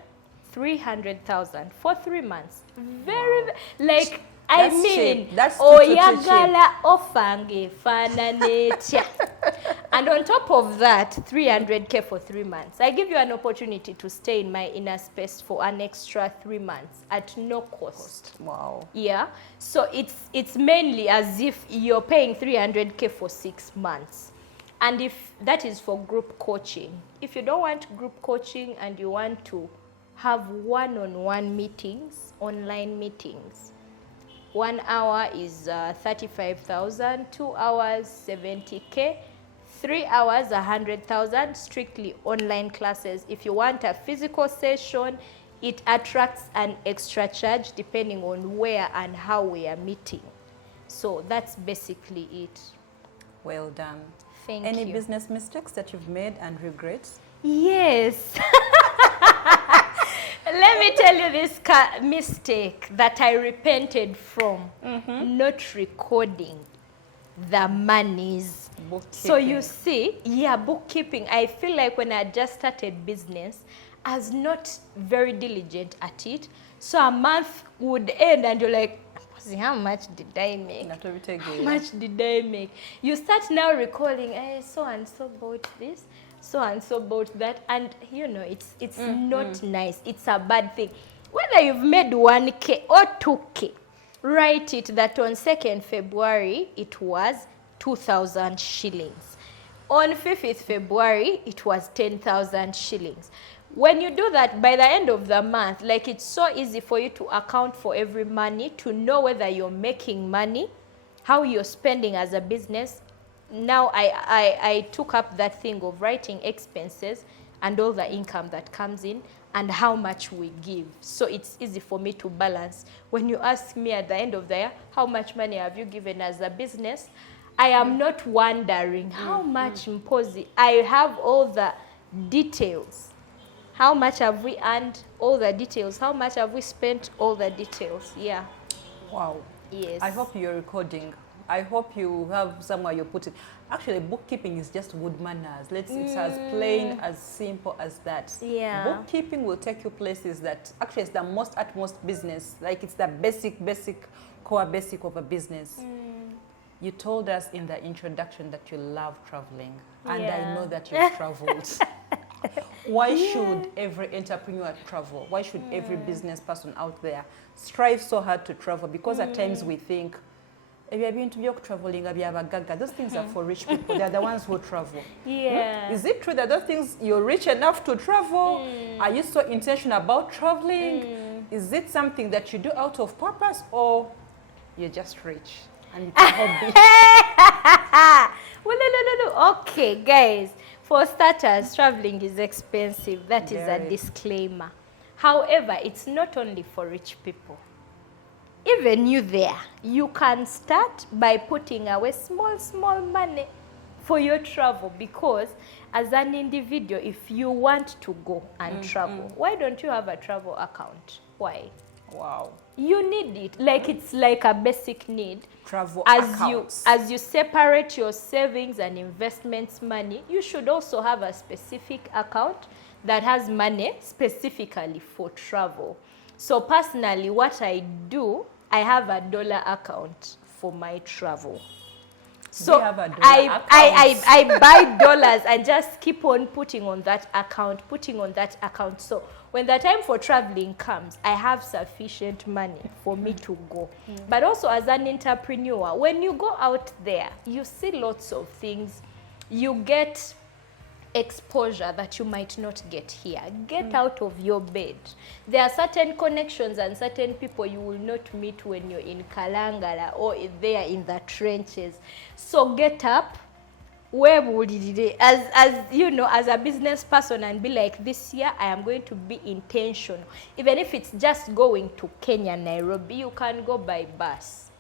300,000 for 3 months. Very, like, That's I mean, cheap. That's oyagala ofange fana nature. And on top of that, 300K for 3 months. I give you an opportunity to stay in my inner space for an extra 3 months at no cost. Wow. Yeah. So it's mainly as if you're paying 300K for 6 months. And if that is for group coaching. If you don't want group coaching and you want to have one-on-one meetings, online meetings, 1 hour is 35,000, 2 hours 70K, 3 hours 100,000, strictly online classes. If you want a physical session, it attracts an extra charge depending on where and how we are meeting. So that's basically it. Well done. Thank Any you. business mistakes that you've made and regrets? Yes. Let me tell you this mistake that I repented from. Not recording the monies. So you see, bookkeeping. I feel like when I just started business, I was not very diligent at it. So a month would end and you're like, how much did I make? How much did I make? You start now recalling, so and so bought this, so and so bought that, and you know it's not nice. It's a bad thing. Whether you've made 1K or 2K, write it that on 2nd February it was 2,000 shillings. On 5th February it was 10,000 shillings. When you do that, by the end of the month, like, it's so easy for you to account for every money, to know whether you're making money, how you're spending as a business, now I took up that thing of writing expenses and all the income that comes in and how much we give. So it's easy for me to balance. When you ask me at the end of the year, how much money have you given as a business? I am not wondering how much Mpozi. I have all the details. How much have we earned? All the details. How much have we spent? All the details. Yeah. Wow. Yes. I hope you're recording. I hope you have somewhere you put it. Actually, bookkeeping is just good manners. It's as plain, as simple as that. Yeah. Bookkeeping will take you places that actually it's the most utmost business. Like it's the core basic of a business. You told us in the introduction that you love traveling. And I know that you've traveled. Why should every entrepreneur travel? Why should every business person out there strive so hard to travel? Because at times we think, if you're going to be traveling, those things are for rich people. They're the ones who travel. Yeah. Is it true that those things, you're rich enough to travel? Are you so intentional about traveling? Is it something that you do out of purpose, or you're just rich and it's a hobby? Well, no. Okay, guys. For starters, traveling is expensive. That is a disclaimer. However, it's not only for rich people. Even you there, you can start by putting away small money for your travel, because as an individual, if you want to go and travel, why don't you have a travel account? Why? Wow. You need it. Like it's like a basic need. Travel As accounts. you separate your savings and investments money, you should also have a specific account that has money specifically for travel. So personally, what I do, I have a dollar account for my travel. So We have a dollar I buy dollars and just keep on putting on that account. So when the time for traveling comes, I have sufficient money for me to go. But also as an entrepreneur, when you go out there, you see lots of things. You get exposure that you might not get here. Get out of your bed. There are certain connections and certain people you will not meet when you're in Kalangala or there in the trenches. So get up. Where would it, as you know, as a business person, and be like, this year I am going to be intentional. Even if it's just going to Kenya, Nairobi, you can go by bus.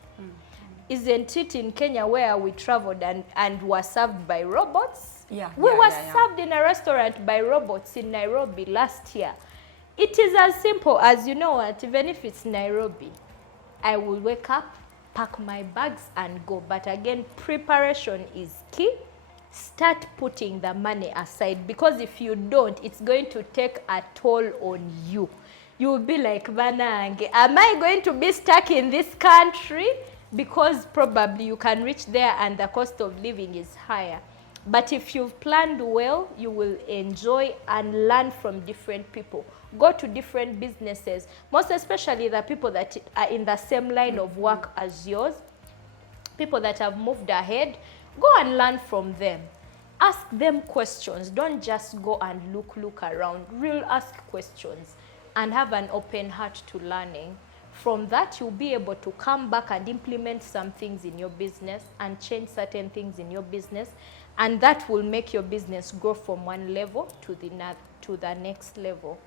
Isn't it in Kenya where we traveled and were served by robots? We were served in a restaurant by robots in Nairobi last year. It is as simple as, you know what, even if it's Nairobi, I will wake up, pack my bags and go. But again, preparation is key. Start putting the money aside, because if you don't, it's going to take a toll on you. You will be like, Vanange, am I going to be stuck in this country? Because probably you can reach there and the cost of living is higher. But if you've planned well, you will enjoy and learn from different people. Go to different businesses, most especially the people that are in the same line of work as yours, people that have moved ahead. Go and learn from them. Ask them questions. Don't just go and look around. Real ask questions and have an open heart to learning. From that, you'll be able to come back and implement some things in your business and change certain things in your business. And that will make your business grow from one level to the next level.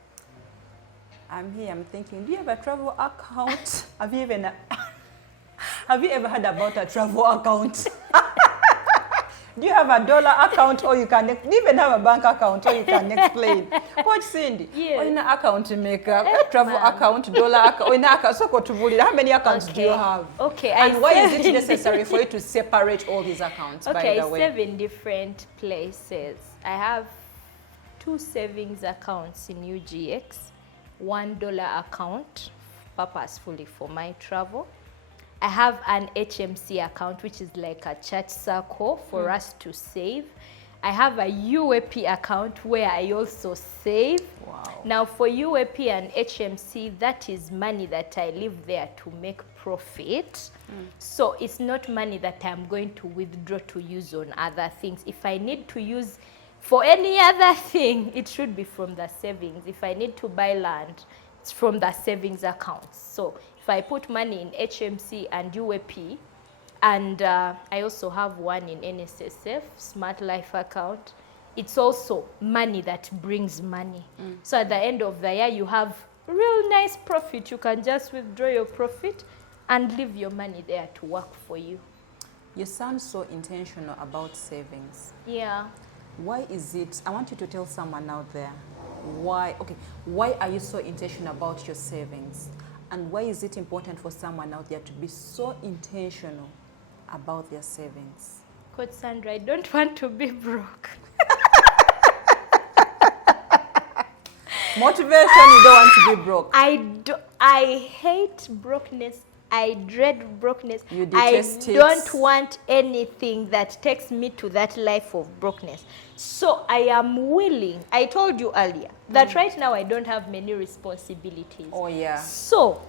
I'm here, I'm thinking, do you have a travel account? Have you ever heard about a travel account? Do you have a dollar account, or you can even have a bank account, or you can explain? Coach Cindy, yes. In an account to make a travel account, dollar account, how many accounts do you have? Okay, and why is it necessary for you to separate all these accounts, by the way? Okay, 7 different places. I have 2 savings accounts in UGX, $1 account purposefully for my travel. I have an HMC account, which is like a church circle for us to save. I have a UAP account where I also save. Wow. Now for UAP and HMC, that is money that I leave there to make profit. So it's not money that I'm going to withdraw to use on other things. If I need to use for any other thing, it should be from the savings. If I need to buy land, it's from the savings accounts. So if I put money in HMC and UAP, And I also have one in NSSF, Smart Life account. It's also money that brings money. So at the end of the year, you have real nice profit. You can just withdraw your profit and leave your money there to work for you. You sound so intentional about savings. Yeah. Why is it, I want you to tell someone out there, why are you so intentional about your savings? And why is it important for someone out there to be so intentional about their savings? Coach Sandra, I don't want to be broke. Motivation, you don't want to be broke. I hate brokenness. I dread brokenness. You detest I don't want anything that takes me to that life of brokenness. So I am willing. I told you earlier that right now I don't have many responsibilities. Oh, yeah. So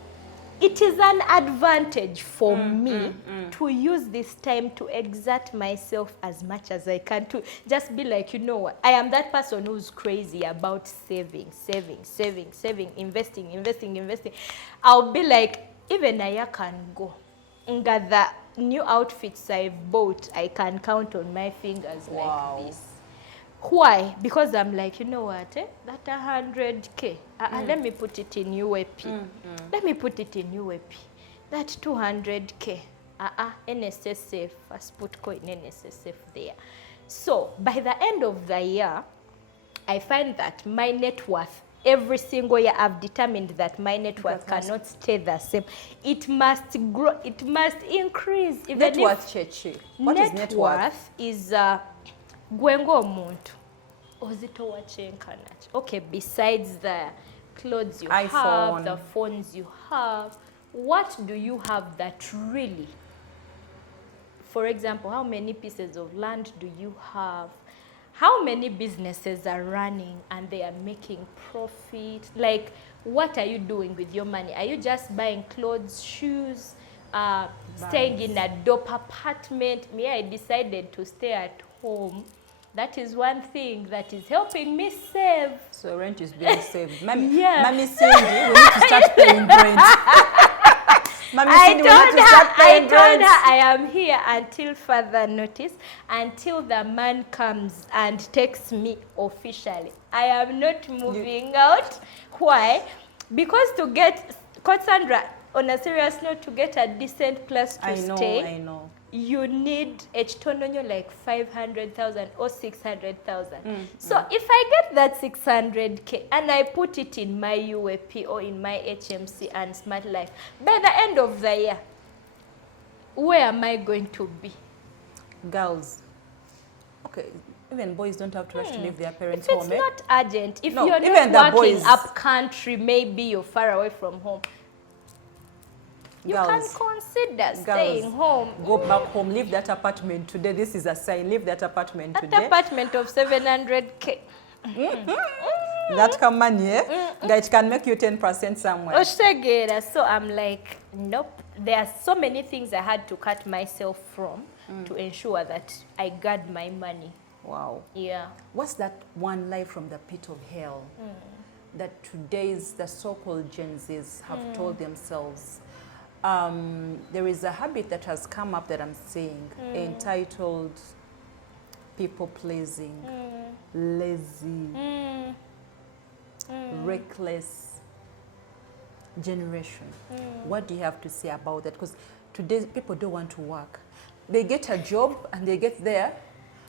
it is an advantage for me to use this time to exert myself as much as I can, to just be like, you know what, I am that person who's crazy about saving, investing. I'll be like, even a year can go. Nga the new outfits I've bought, I can count on my fingers like this. Why? Because I'm like, you know what, that 100K, let me put it in UAP. Let me put it in UAP. That 200K, NSSF, first put coin NSSF there. So by the end of the year, I find that my net worth, every single year I've determined that my net worth cannot stay the same. It must grow, it must increase. Even net worth, Chechi. What is net worth? Is gwengo omuntu ozito wachenkanach. Okay, besides the clothes you have, the phones you have, what do you have that really, for example, how many pieces of land do you have? How many businesses are running and they are making profit? Like, what are you doing with your money? Are you just buying clothes, shoes, staying in a dope apartment? Me, I decided to stay at home. That is one thing that is helping me save. So rent is being saved. Mommy, yeah. Mommy Cindy, we need to start paying rent. Mommy Cindy, we need to start paying rent. I told her I am here until further notice, until the man comes and takes me officially. I am not moving out. Why? Because to get, Coach Sandra, on a serious note, to get a decent place to stay, I know. You need echitononyo like 500,000 or 600,000. So if I get that 600K and I put it in my UAP or in my HMC and Smart Life, by the end of the year, where am I going to be? Girls, okay, even boys don't have to rush to leave their parents' home. It's not urgent. If you're not working up country, maybe you're far away from home. You can consider staying home. Go back home, leave that apartment today. This is a sign, leave that apartment today. That apartment of 700K. That can money, that can make you 10% somewhere. So I'm like, nope. There are so many things I had to cut myself from to ensure that I guard my money. Wow. Yeah. What's that one lie from the pit of hell that today's, the so-called Gen Zs have told themselves? There is a habit that has come up that I'm seeing entitled people pleasing, lazy, reckless generation. What do you have to say about that? Because today people don't want to work. They get a job and they get there.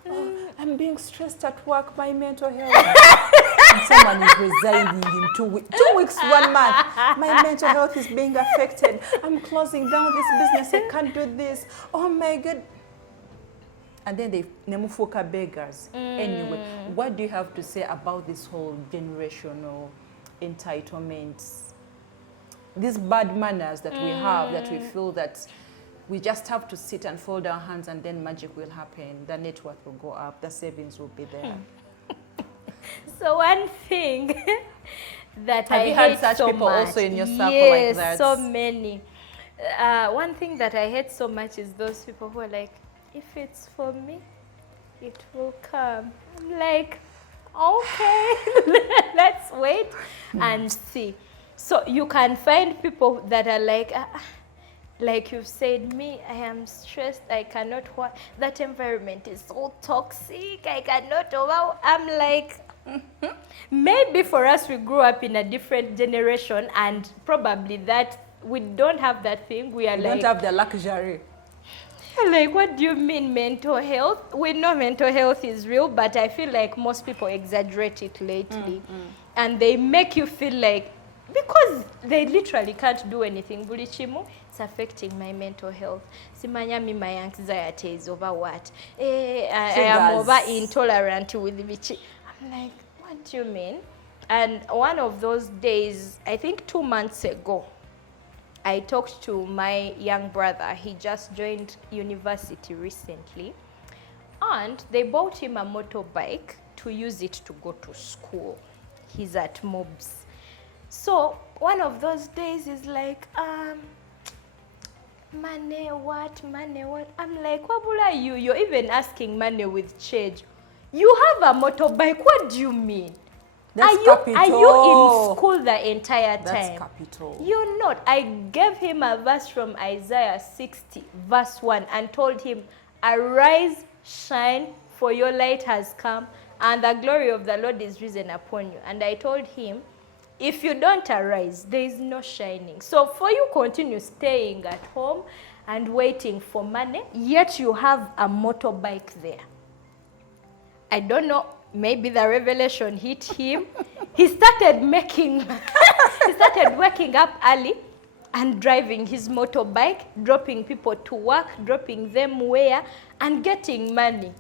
Oh, I'm being stressed at work, my mental health. And someone is resigning in 2 weeks. 2 weeks, 1 month. My mental health is being affected. I'm closing down this business. I can't do this. Oh my God. And then they nemufuka beggars. Anyway, what do you have to say about this whole generational entitlements? These bad manners that we have, that we feel that we just have to sit and fold our hands and then magic will happen. The net worth will go up. The savings will be there. So one thing that have I you had hate such so people much, also in your circle yes, like that? So many. One thing that I hate so much is those people who are like, if it's for me, it will come. I'm like, okay, let's wait and see. So you can find people that are like, like you've said, me, I am stressed, I cannot work, that environment is so toxic, I cannot allow, I'm like, maybe for us we grew up in a different generation and probably that we don't have that thing. We are don't have the luxury. Like, what do you mean mental health? We know mental health is real, but I feel like most people exaggerate it lately. And they make you feel like, because they literally can't do anything. Bulichimu, it's affecting my mental health. Simanya me my anxiety is over what? I am over intolerant with Vichi. I'm like, what do you mean? And one of those days, I think 2 months ago, I talked to my young brother. He just joined university recently. And they bought him a motorbike to use it to go to school. He's at MOBS. So one of those days is like, money, what? I'm like, what are you? You're even asking money with change. You have a motorbike, what do you mean? Are you in school the entire time? That's capital. You're not. I gave him a verse from Isaiah 60, verse 1, and told him, arise, shine, for your light has come, and the glory of the Lord is risen upon you. And I told him, if you don't arise, there is no shining. So for you continue staying at home and waiting for money, yet you have a motorbike there. I don't know. Maybe the revelation hit him. He started waking up early and driving his motorbike, dropping people to work, dropping them where, and getting money.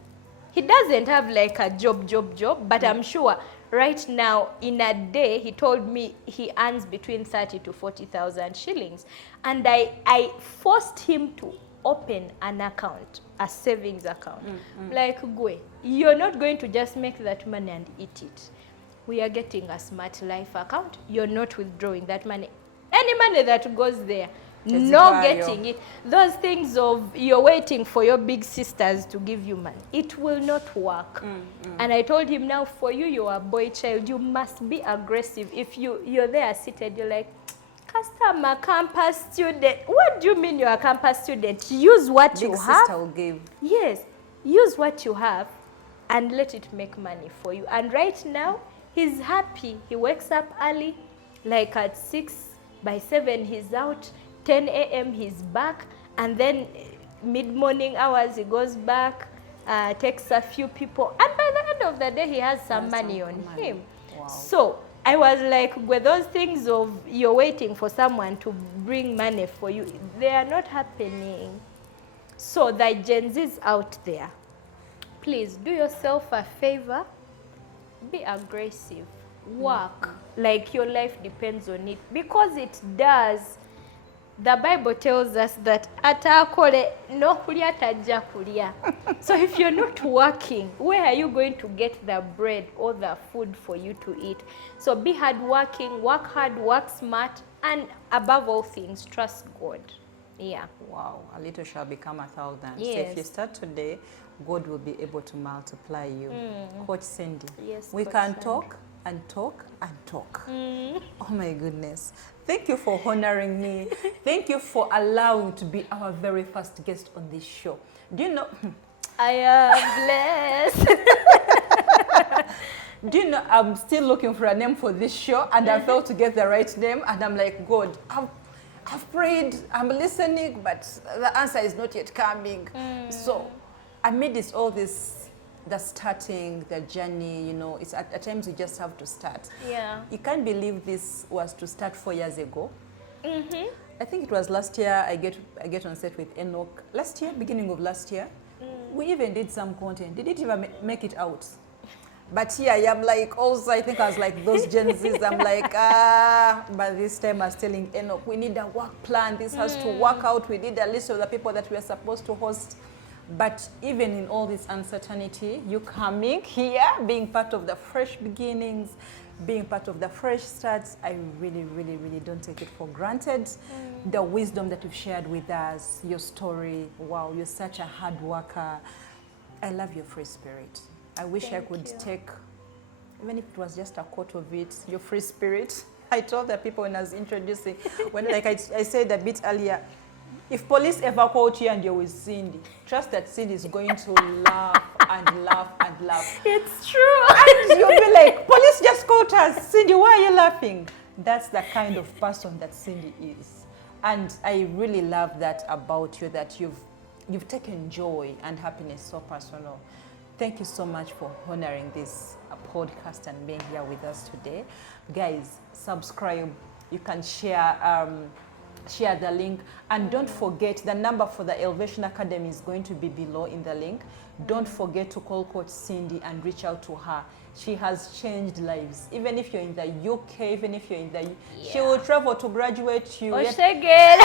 He doesn't have like a job, but I'm sure right now in a day, he told me he earns between 30 to 40,000 shillings. And I forced him to open an account, a savings account. Like, Gwe, you're not going to just make that money and eat it. We are getting a smart life account. You're not withdrawing that money. Any money that goes there, no getting it. Those things of you're waiting for your big sisters to give you money, it will not work. And I told him, now for you, you're a boy child, you must be aggressive. If you're there seated, you're like, customer, campus student. What do you mean you're a campus student? Use what you have. Sister will give. Yes, use what you have and let it make money for you. And right now, he's happy. He wakes up early, like at 6, by 7 he's out, 10 a.m. he's back, and then mid-morning hours he goes back, takes a few people, and by the end of the day, he has some money on him. Wow. So I was like, with those things of you're waiting for someone to bring money for you, they are not happening. So the Gen Zs out there, please do yourself a favor, be aggressive, work like your life depends on it, because it does. The Bible tells us that atakole no kulya tajja kulya. So if you're not working, where are you going to get the bread or the food for you to eat? So be hardworking, work hard, work smart, and above all things, trust God. Yeah. Wow, a little shall become 1,000. Yes. So if you start today, God will be able to multiply you. Coach Cindy, Yes, we Coach can Sandra. talk and talk and talk. Oh my goodness. Thank you for honoring me. Thank you for allowing to be our very first guest on this show. Do you know? I am blessed. Do you know, I'm still looking for a name for this show, and I failed to get the right name, and I'm like, God, I've prayed, I'm listening, but the answer is not yet coming. So amidst all this, the starting, the journey, you know, it's at times you just have to start. Yeah. You can't believe this was to start 4 years ago. I think it was last year I get on set with Enoch. Last year, beginning of last year, we even did some content. Did it even make it out? But here I am like, also I think I was like those Gen Zs, I'm like, but this time I was telling Enoch, we need a work plan. This has to work out. We need a list of the people that we are supposed to host. But even in all this uncertainty, you coming here, being part of the fresh beginnings, being part of the fresh starts, I really, really, really don't take it for granted. The wisdom that you've shared with us, your story, wow, you're such a hard worker. I love your free spirit. I wish I could take, even if it was just a quote of it, your free spirit. I told the people when I was introducing, when like I said a bit earlier, If police ever caught you and you're with Cindy, trust that Cindy is going to laugh and laugh and laugh. It's true. And you'll be like, police just caught us. Cindy, why are you laughing? That's the kind of person that Cindy is. And I really love that about you, that you've taken joy and happiness so personal. Thank you so much for honoring this podcast and being here with us today. Guys, subscribe. You can share the link, and don't forget the number for the Elevation Academy is going to be below in the link. Don't forget to call Coach Cindy and reach out to her. She has changed lives. Even if you're in the UK, even if you're in the she will travel to graduate you. Again.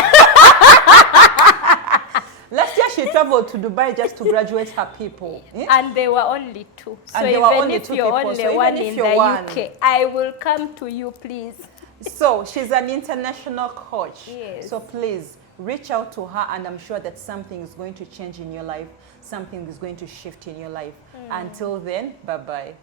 Last year she traveled to Dubai just to graduate her people. And there were only 2. So and even were only if 2 you're people. only So one even if in you're the one, UK, I will come to you, please. So she's an international coach. Yes. So please reach out to her, and I'm sure that something is going to change in your life. Something is going to shift in your life. Until then, bye-bye.